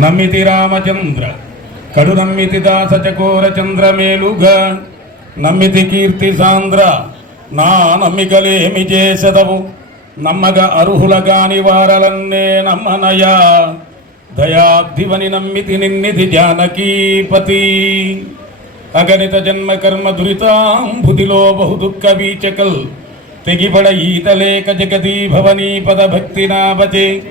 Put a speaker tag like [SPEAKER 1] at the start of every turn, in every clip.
[SPEAKER 1] నమ్మితి రామచంద్ర కడు నమ్మితి దాసచకోర చంద్ర మేలుగా నమ్మితి కీర్తి సాంద్ర నా నమ్మికలేమి చేసదవు నమ్మగ అర్హుల గాని వారలన్నే నమ్మనయా దయాబ్ధివని నమ్మితి నిన్నిధి జానకీపతి. అగణిత జన్మ కర్మ దురితాంబుదిలో బహు దుఃఖ వీచకల్ తెగిపడ ఈతలేక జగదీ భవనీ పద భక్తి నాభతే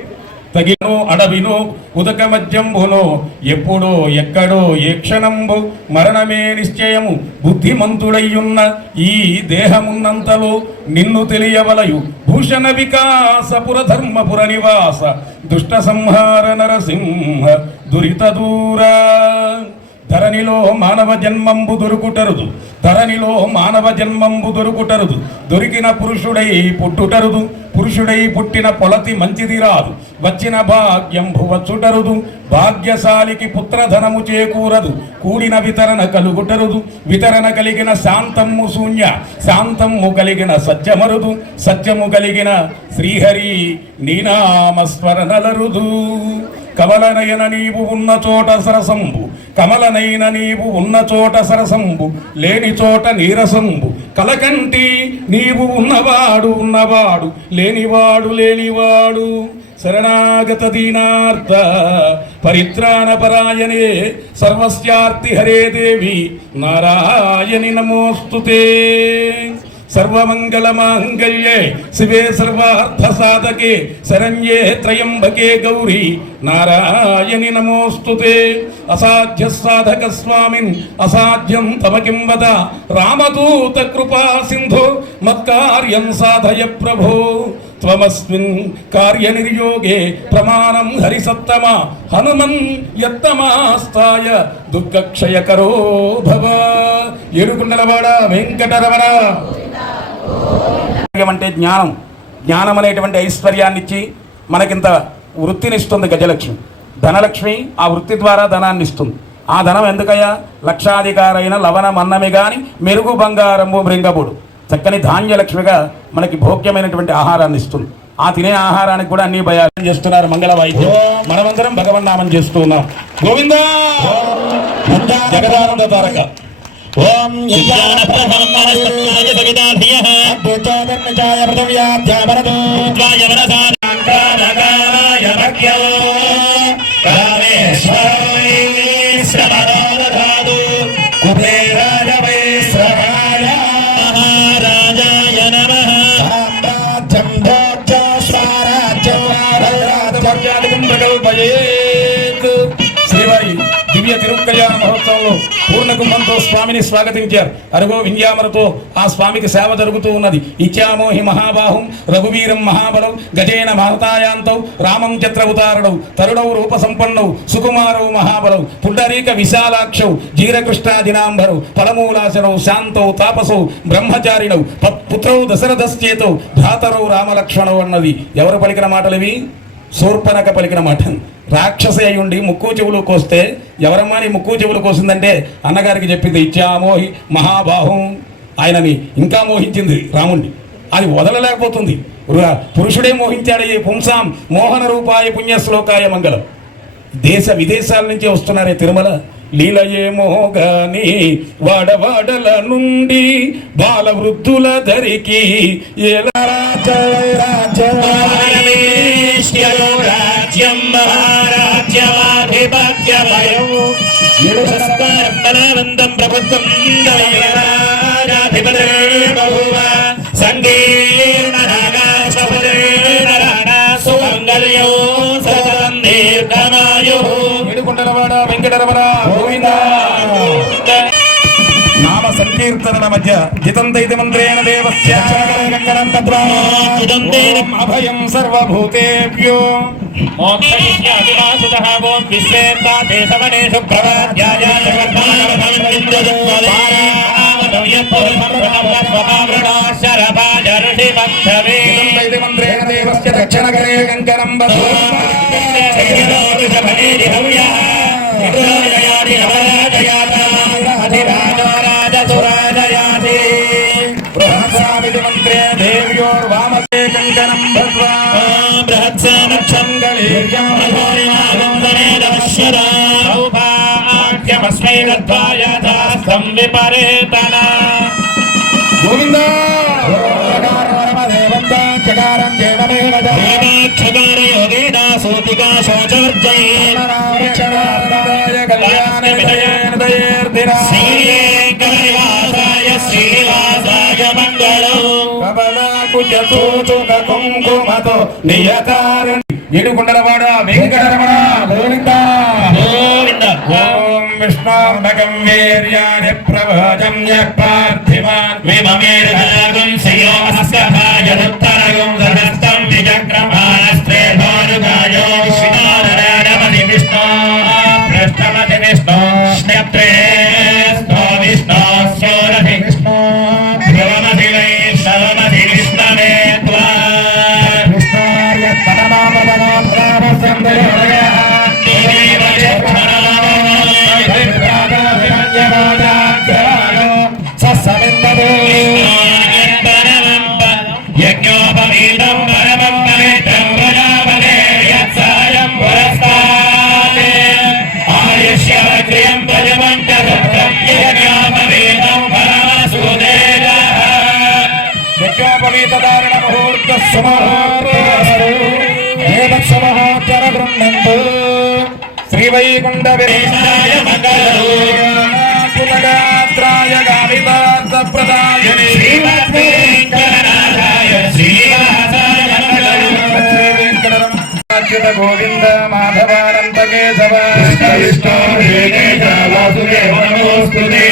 [SPEAKER 1] తగినో అడవిను ఉదక మధ్యంబునో ఎప్పుడో ఎక్కడో ఏ క్షణంబు మరణమే నిశ్చయము. బుద్ధిమంతుడయ్యున్న ఈ దేహమున్నంతలో నిన్ను తెలియవలయు. భూషణ వికాసపుర ధర్మపుర నివాస దుష్ట సంహార నరసింహ దురిత దూరా. ధరణిలో మానవ జన్మంబు దొరుకుటరుదు. ధరణిలో మానవ జన్మంబు దొరుకుటరుదు. దొరికిన పురుషుడై పుట్టుటరుదు. పురుషుడై పుట్టిన పొలతి మంచిది రాదు. వచ్చిన భాగ్యంబు వచ్చుటరుదు భాగ్యశాలికి పుత్రధనము చేకూరదు. కూడిన వితరణ కలుగుటరుదు. వితరణ కలిగిన శాంతము శూన్య. శాంతము కలిగిన సత్యమరుదు సత్యము కలిగిన శ్రీహరి నీనామస్మరణలరుదు. కమలనయన నీవు ఉన్న చోట సరసంబు కమలనైన నీవు ఉన్న చోట సరసంబు లేని చోట నీరసంబు. కలకంటి నీవు ఉన్నవాడు ఉన్నవాడు లేనివాడు లేనివాడు. శరణాగత దీనార్థ పరిత్రాణ పరాయణే సర్వస్యార్తి హరే దేవి నారాయణి నమోస్తుతే. సర్వమంగళమాంగళ్యే శివే సర్వార్థ సాధకే శరణ్యే త్రయంబకే గౌరీ. నారాయణి నమోస్తుతే అసాధ్య సాధక స్వామిన్ అసాధ్యం తమ కిం వద. రామదూత కృపా సింధు మత్కార్యం సాధయ ప్రభో. త్వమస్మిన్ కార్యనిర్యోగే ప్రమాణం హరిసత్తమ హనుమన్ యత్తమాస్తాయ దుఃఖక్షయకరో భవ ఏడుకుండలవాడ వెంకటరమణ అంటే జ్ఞానం జ్ఞానం అనేటువంటి ఐశ్వర్యాన్ని ఇచ్చి మనకింత వృత్తినిస్తుంది గజలక్ష్మి. ధనలక్ష్మి ఆ వృత్తి ద్వారా ధనాన్ని ఇస్తుంది ఆ ధనం ఎందుకయ్యా? లక్షాధికారైన లవణ మన్నమి కానీ మెరుగు బంగారము మృంగబుడు. చక్కని ధాన్యలక్ష్మిగా మనకి భోగ్యమైనటువంటి ఆహారాన్ని ఇస్తుంది. ఆ తినే ఆహారానికి కూడా అన్ని భయాలు చేస్తున్నారు మంగళ వాయిద్యం మనమందరం భగవన్నామం చేస్తూ ఉన్నాం. గోవింద! జగదానంద తారక.
[SPEAKER 2] ఓం
[SPEAKER 1] శ్రీవారి దివ్య తిరుకల్యాణ మహోత్సవంలో పూర్ణకుంభంతో స్వామిని స్వాగతించారు. అరుగో వింజామరతో ఆ స్వామికి సేవ జరుగుతూ ఉన్నది. ఇచ్చామోహి మహాబాహుం రఘువీరం మహాబలం గజేన మహతాయాంతౌ రామం చత్రవతారణౌ తరుణౌ రూప సంపన్నౌ సుకుమారౌ మహాబలౌ పుండరీక విశాలాక్షౌ జీరకృష్ణాదినాంబరౌ ఫలమూలాశనౌ శాంతౌ తాపసౌ బ్రహ్మచారిణౌ పుత్రౌ దశరథశ్చేతౌ భ్రాతరౌ రామలక్ష్మణౌ అన్నది. ఎవరు పలికిన మాటలివి? శూర్పనక పలికిన మాట రాక్షసి అయి ఉండి ముక్కు చెవులు కోస్తే ఎవరమ్మా నీ ముక్కు చెవులు కోసిందంటే అన్నగారికి చెప్పింది ఇచ్చామోహి మహాబాహం ఆయనని ఇంకా మోహించింది రాముణ్ణి. అది వదలలేకపోతుంది. పురుషుడే మోహించాడు ఈ పుంసాం మోహన రూపాయ పుణ్యశ్లోకాయ మంగళం. దేశ విదేశాల నుంచి వస్తున్నారే తిరుమల. లీలయేమో గాని వాడవాడల నుండి బాల వృద్ధుల ధరికి ఎలా
[SPEAKER 2] పరమేశ్వరో రాజ్యం మహారాజ్యమాధిపత్యమయం ప్రభుత్వం దైవరాజాధిపతే బహువ సంకీర్ణ సుమంగళ్యో
[SPEAKER 1] వెంకటరమణ గోవిందా. സങ്കീർത്തന മധ്യ ജിതന്തൈതി മന്ത്രേണ ദേവസ്യം അഭയം സർവഭൂതേഭ്യോ മോക്ഷേന്ദ്രേഷു പ്രവ്യാജാശരഭാജ
[SPEAKER 2] ഋഷിമന്ത്രേ
[SPEAKER 1] ദേവസ്യ
[SPEAKER 2] ദക്ഷിണകരേ കങ്കരം దత్వాయ దాస్తం విపరేతన.
[SPEAKER 1] గోవింద! చకారం
[SPEAKER 2] హేమాక్షకార యోగేన సూతికా శోచర్జయే శ్రీవేంకటనివాసాయ శ్రీనివాసాయ మంగళం
[SPEAKER 1] కుంకుమతో నియతారణి. ఏడుకుండలవాడ వెంకటరమణ గోవింద
[SPEAKER 2] గోవింద
[SPEAKER 1] ఓం విష్ణార్ణకం వీర్యాణి ప్రవచం పార్థివాన్.
[SPEAKER 2] విమమేరగం శ్రేయోస్కహాయ దుత్తరగం
[SPEAKER 1] శ్రీవైకుంఠ
[SPEAKER 2] దేశాయ మంగళం
[SPEAKER 1] విరాయ గావితార్థ ప్రదాయని
[SPEAKER 2] శ్రీమద్వేంకటనాథాయ శ్రీనివాసాయ మంగళం
[SPEAKER 1] శ్రీ వెంకటరమణ అచ్యుత గోవింద మాధవానంత కేశవ
[SPEAKER 2] వాసుదేవ నమోస్తుతే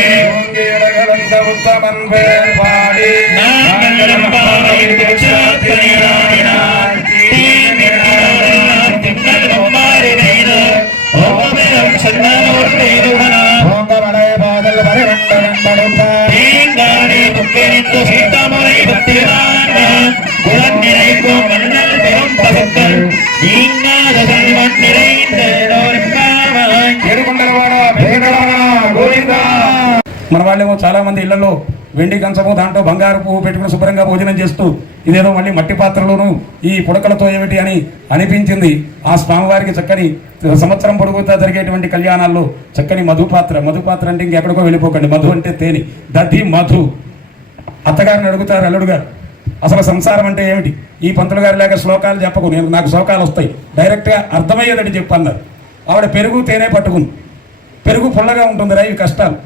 [SPEAKER 1] చాలామంది చాలా మంది ఇళ్ళలో వెండి కంచము దాంట్లో బంగారు పువ్వు పెట్టుకుని శుభ్రంగా భోజనం చేస్తూ ఇదేదో మళ్ళీ మట్టి పాత్రలోను ఈ పుడకలతో ఏమిటి అని అనిపించింది. ఆ స్వామివారికి చక్కని సంవత్సరం పొడుగుతా జరిగేటువంటి కళ్యాణాల్లో చక్కని మధు పాత్ర మధు పాత్ర అంటే ఇంకెక్కడికో వెళ్ళిపోకండి. మధు అంటే తేని. దధి మధు. అత్తగారిని అడుగుతారు అల్లుడు గారు అసలు సంసారం అంటే ఏమిటి? ఈ పంతులు గారి లేక శ్లోకాలు చెప్పకు నేను నాకు శ్లోకాలు వస్తాయి. డైరెక్ట్గా అర్థమయ్యేదని చెప్పన్నారు ఆవిడ పెరుగు తేనె పట్టుకుంది. పెరుగు పుల్లగా ఉంటుంది రా ఇవి కష్టాలు.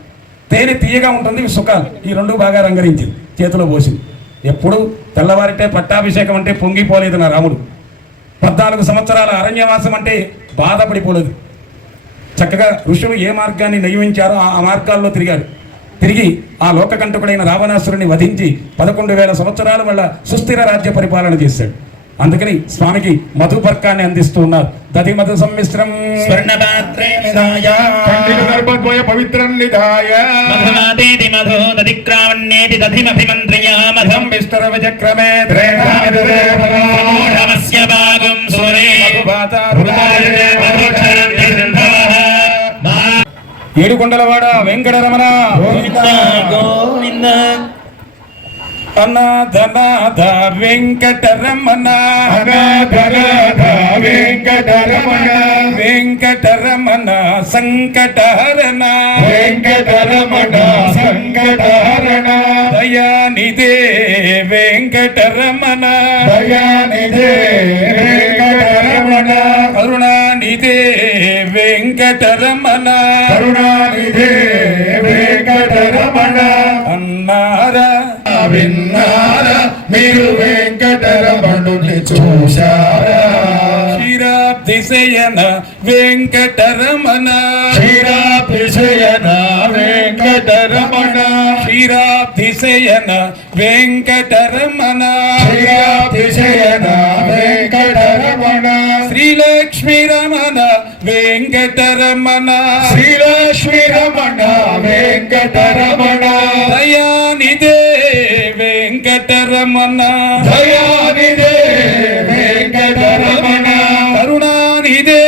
[SPEAKER 1] తేనె తీయగా ఉంటుంది సుఖాలు. ఈ రెండు బాగా రంగరించింది చేతిలో పోసింది ఎప్పుడు తెల్లవారితే పట్టాభిషేకం అంటే పొంగిపోలేదు నా రాముడు. పద్నాలుగు సంవత్సరాల అరణ్యవాసం అంటే బాధపడిపోలేదు. చక్కగా ఋషులు ఏ మార్గాన్ని నియమించారో ఆ ఆ మార్గాల్లో తిరిగాడు. తిరిగి ఆ లోకకంటకుడైన రావణాసురుని వధించి పదకొండు వేల సంవత్సరాలు మళ్ళా సుస్థిర రాజ్య పరిపాలన చేశాడు. అందుకని స్వామికి మధుపర్కాన్ని అందిస్తూ ఉన్నారు. దధి మధు సమ్మిశ్రం గర్భద్వయ పవిత్రం నిధాయ.
[SPEAKER 2] మధు దధిక్రావణ్యేతి
[SPEAKER 1] విచక్రమే
[SPEAKER 2] భాగం సురే
[SPEAKER 1] ఏడుకొండలవాడ వెంకటరమణ.
[SPEAKER 2] గోవింద.
[SPEAKER 1] అనాథనాథ వెంకటరమణ
[SPEAKER 3] వెంకటరమణ
[SPEAKER 1] వెంకటరమణ సంకటహరణ
[SPEAKER 3] వెంకటరమణ సంకటహరణ
[SPEAKER 1] దయానిదే వెంకటరమణ
[SPEAKER 3] దయానిధే వెంకటరమణ
[SPEAKER 1] కరుణానిదే వెంకటరమణ
[SPEAKER 3] కరుణానిధే వెంకటరమణ
[SPEAKER 1] అన్నారా
[SPEAKER 3] విన్నారా మీరు వెంకటరమణుని చూశారా?
[SPEAKER 1] క్షీరాబ్దిశయన వెంకటరమణ.
[SPEAKER 3] క్షీరాభిషయన వెంకటరమణ.
[SPEAKER 1] క్షీరాబ్దిశయన వెంకటరమణ.
[SPEAKER 3] క్షీరాభిషయన వెంకటరమణ.
[SPEAKER 1] శ్రీలక్ష్మీ రమణ వెంకటరమణ.
[SPEAKER 3] శ్రీలక్ష్మీ రమణ వెంకటరమణ.
[SPEAKER 1] దయానిదే వెంకటరమణ.
[SPEAKER 3] దయానిదే వెంకటరమణ.
[SPEAKER 1] కరుణానిదే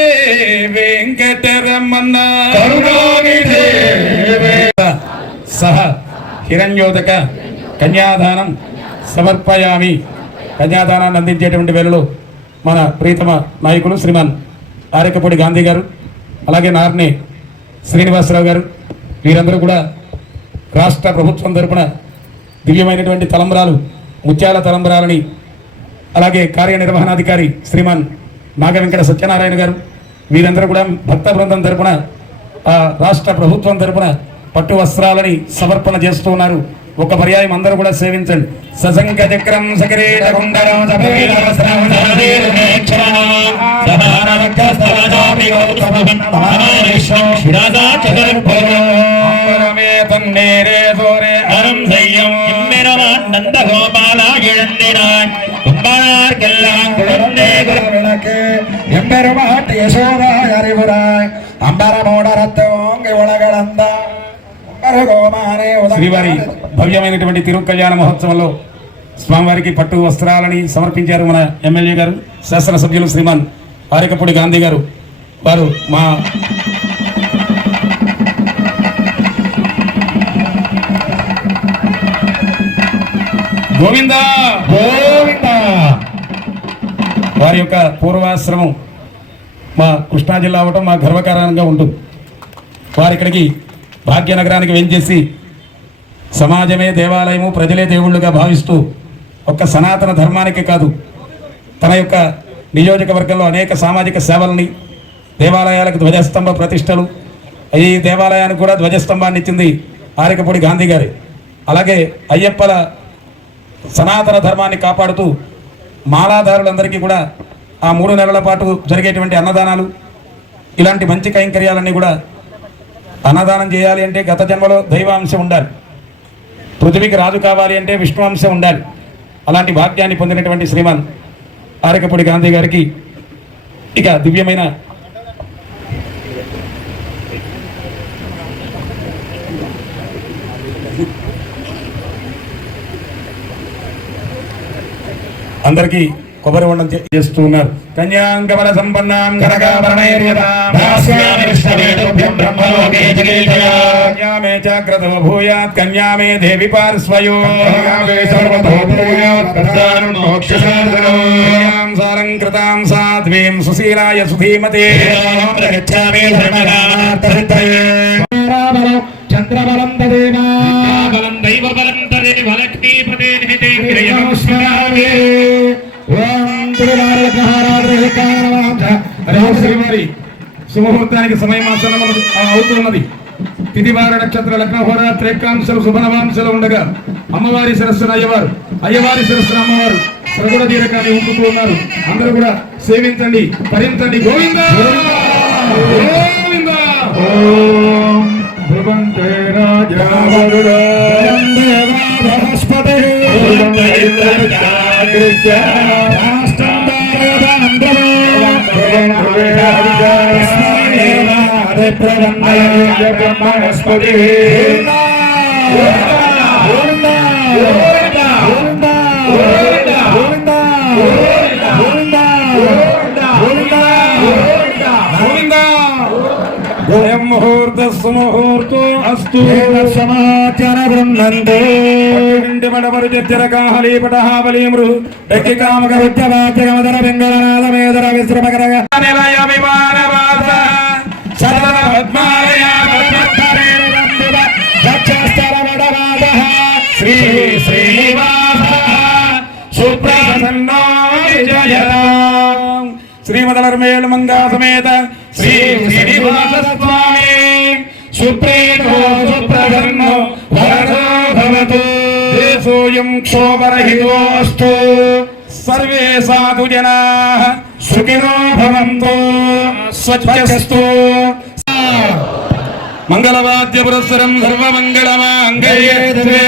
[SPEAKER 1] వెంకటరమణ.
[SPEAKER 3] కరుణానిదే
[SPEAKER 1] సహ హిరణ్యోదక కన్యాదానం సమర్పయామి. కన్యాదానాన్ని అందించేటువంటి వేళలో మన ప్రీతమ నాయకులు శ్రీమాన్ ఆరేకపూడి గాంధీ గారు అలాగే నార్నే శ్రీనివాసరావు గారు వీరందరూ కూడా రాష్ట్ర ప్రభుత్వం తరపున దివ్యమైనటువంటి తలంబరాలు ముత్యాల తలంబరాలని అలాగే కార్యనిర్వహణాధికారి శ్రీమాన్ నాగవెంకట సత్యనారాయణ గారు వీరందరూ కూడా భక్త బృందం తరపున ఆ రాష్ట్ర ప్రభుత్వం తరపున పట్టు వస్త్రాలని సమర్పణ చేస్తూ ఉన్నారు. ఒక పర్యాయం అందరూ కూడా సేవించండి. సశంక చక్రం సకరేట
[SPEAKER 2] கும்பனார்க்கெல்லாம் குழந்தை
[SPEAKER 3] விளக்கு எம்பெருமாட்டு யசோதாய் அறிவுராய் அம்பரமோடரத்தோங்கி உலகளந்த அம்பரகோமானே
[SPEAKER 1] శ్రీవారి భవ్యమైనటువంటి తిరుకల్యాణ మహోత్సవంలో స్వామివారికి పట్టు వస్త్రాలని సమర్పించారు మన ఎమ్మెల్యే గారు శాసనసభ్యులు శ్రీమాన్ ఆరికపూడి గాంధీ గారు వారు మా గోవింద!
[SPEAKER 3] గోవింద!
[SPEAKER 1] వారి యొక్క పూర్వాశ్రమం మా కృష్ణా జిల్లా అవటం మా గర్వకారణంగా ఉంటుంది. వారు ఇక్కడికి భాగ్యనగరానికి వెంచేసి సమాజమే దేవాలయము ప్రజలే దేవుళ్ళుగా భావిస్తూ ఒక్క సనాతన ధర్మానికి కాదు తన యొక్క నియోజకవర్గంలో అనేక సామాజిక సేవల్ని దేవాలయాలకు ధ్వజస్తంభ ప్రతిష్టలు ఈ దేవాలయానికి కూడా ధ్వజస్తంభాన్ని ఇచ్చింది ఆరికపూడి గాంధీ గారి. అలాగే అయ్యప్పల సనాతన ధర్మాన్ని కాపాడుతూ మాలాధారులందరికీ కూడా ఆ మూడు నెలల పాటు జరిగేటువంటి అన్నదానాలు ఇలాంటి మంచి కైంకర్యాలన్నీ కూడా అన్నదానం చేయాలి అంటే గత జన్మలో దైవాంశం ఉండాలి. పృథివీకి రాజు కావాలి అంటే విష్ణువంశం ఉండాలి. అలాంటి భాగ్యాన్ని పొందినటువంటి శ్రీమాన్ ఆరకపూడి గాంధీ గారికి ఇక దివ్యమైన అందరికీ కొబ్బరి వండం చే- చేస్తూ ఉన్నారు కన్యాంగమల సంపన్నాం. కన్యామే జాగ్రత్త భూయాత్ కన్యామే దేవి పార్శ్వయో. సారం కృతాం సాధ్వీం సుశీలాయ సుధీమతే.
[SPEAKER 3] చంద్రబలం తదేవా
[SPEAKER 2] బలం దైవబలం తదేవ లక్ష్మీపతే నిహితే.
[SPEAKER 1] శ్రీవారి శుభముహూర్తానికి సమయమాసనం అవుతున్నది. తిదివార నక్షత్ర లగ్న హోర త్రేకాంశలు శుభనవాంశలు ఉండగా అమ్మవారి సరస్సున అయ్యవారు. అయ్యవారి సరస్సున అమ్మవారు ప్రగుణ దీరకాన్ని ఉంపుతూ ఉన్నారు. అందరూ కూడా సేవించండి తరించండి. గోవింద!
[SPEAKER 3] వరుణం దేవా బృహస్పతి బ్రహ్మణస్పతి
[SPEAKER 1] గోవింద జయం ముహూర్త సుముహూర్తో అస్తు.
[SPEAKER 3] సమాచార బృందంతో
[SPEAKER 1] ఇంటి మడమరు చచ్చర కాహలి పటహాబలి మృ డెక్కి కామక
[SPEAKER 3] ఉద్యమాచగమదర బెంగళనాథ మేదర విశ్రమకరగ
[SPEAKER 1] నిలయ విమాన వాస సదన పద్మాలయ శ్రీ శ్రీనివాస సుప్రసన్నో విజయదాం శ్రీమదలర్మేళ మంగా సమేత శ్రీ శ్రీనివాస సుప్రీతో సుప్రసన్నో వరదో భవతు. దేశోయం క్షోభరహితోస్తు సర్వే సాధు జనా సుఖినో భవంతు. స్వచ్ఛస్తు. మంగళవాద్య పురస్సరం సర్వమంగళమాంగళ్యే దివే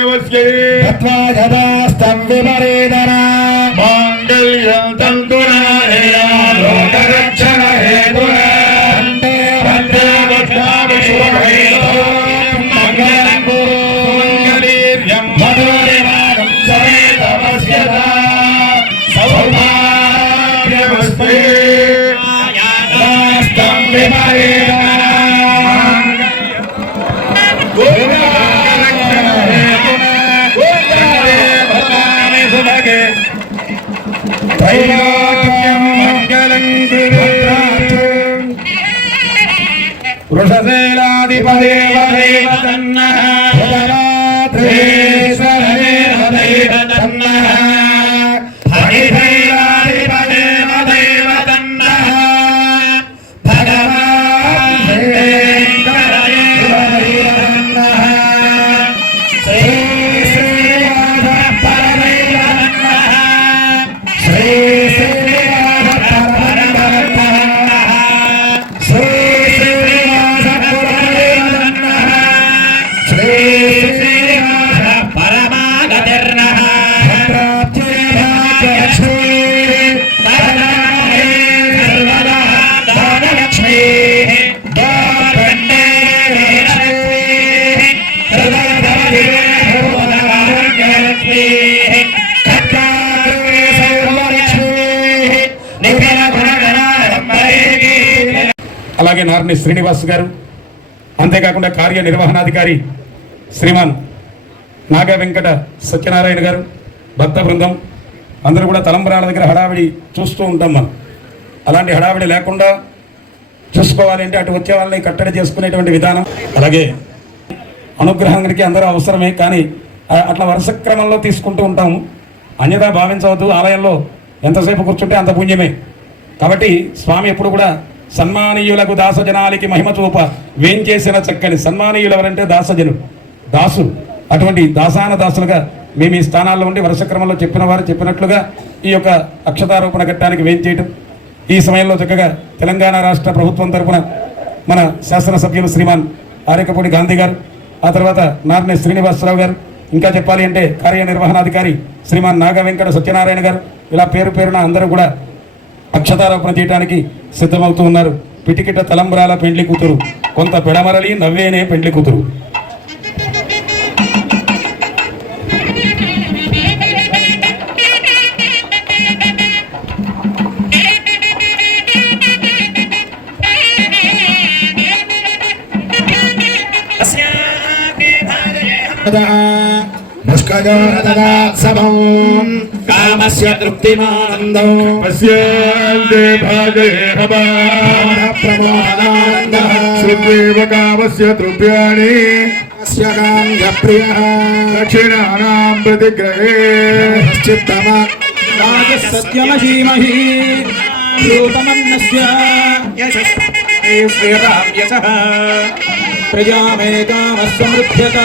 [SPEAKER 1] సర్వార్థసాధకే
[SPEAKER 3] త్రయంబకే వృషశైలాధిపదేవ దేవ సన్నహ
[SPEAKER 1] అలాగే నార్ని శ్రీనివాస్ గారు అంతేకాకుండా కార్యనిర్వహణాధికారి శ్రీమాన్ నాగ వెంకట సత్యనారాయణ గారు భక్త బృందం అందరూ కూడా తలంబరాల దగ్గర హడావిడి చూస్తూ ఉంటాం మనం. అలాంటి హడావిడి లేకుండా చూసుకోవాలి అంటే అటు వచ్చే వాళ్ళని కట్టడి చేసుకునేటువంటి విధానం. అలాగే అనుగ్రహానికి అందరూ అవసరమే కానీ అట్లా వరుస క్రమంలో తీసుకుంటూ ఉంటాము. అన్యదా భావించవద్దు ఆలయంలో ఎంతసేపు కూర్చుంటే అంత పుణ్యమే. కాబట్టి స్వామి ఎప్పుడు కూడా సన్మానీయులకు దాసజనాలకి మహిమ చూప వేంచేసిన చక్కని సన్మానీయులు ఎవరంటే దాసజనులు. దాసు అటువంటి దాసాన దాసులుగా మేము ఈ స్థానాల్లో ఉండి వరుస క్రమంలో చెప్పిన వారు చెప్పినట్లుగా ఈ యొక్క అక్షతారోపణ ఘట్టానికి వేంచేయటం ఈ సమయంలో చక్కగా తెలంగాణ రాష్ట్ర ప్రభుత్వం తరఫున మన శాసనసభ్యులు శ్రీమాన్ ఆరేకపూడి గాంధీ గారు ఆ తర్వాత నార్నే శ్రీనివాసరావు గారు ఇంకా చెప్పాలి అంటే కార్యనిర్వహణాధికారి శ్రీమాన్ నాగ వెంకట సత్యనారాయణ గారు ఇలా పేరు పేరున అందరూ కూడా అక్షతారోపణ చేయడానికి సిద్ధమవుతూ ఉన్నారు. పిటికిట తలంబ్రాల పెండ్లి కూతురు. కొంత పెడమరలి నవ్వేనే పెండ్లి కూతురు.
[SPEAKER 3] ముష్కజోరదాత్సవం
[SPEAKER 2] కామస్య తృప్తిమానందం
[SPEAKER 3] పశ్యంతే భాగయేహమా
[SPEAKER 2] ప్రమోదానందః
[SPEAKER 3] శుద్ధేవ కామస్య తృప్యాణి
[SPEAKER 2] అస్య కామ్యప్రియః
[SPEAKER 3] దక్షిణానాం ప్రతిగ్రహే
[SPEAKER 2] చిత్తమ
[SPEAKER 4] प्रजामे
[SPEAKER 2] समृद्धता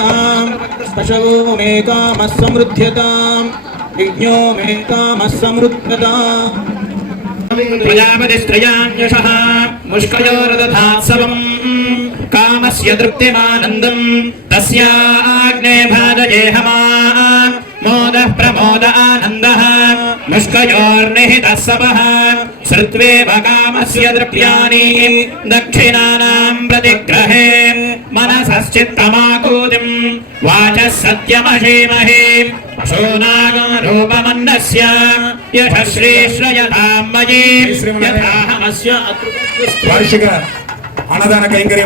[SPEAKER 2] पशवो मे कामस्समृध्यताम् विज्ञो मे कामस्समृध्यताम् प्रजापतिस्त्रयाण्यशः मुष्कयोरदधात्सवम् कामस्य प्रमोद आनन्दः मुष्कयोर्निहितः सवः श्रुत्वेव कामस्य మనసశ్చిత్తమాకూతిం వాచः సత్యమహీమహి శూనాగరూపమన్నస్య యశశ్రీశ్రయతాం మయీ యథాహమస్య
[SPEAKER 1] వార్షిక అన్నదాన కైంకర్యం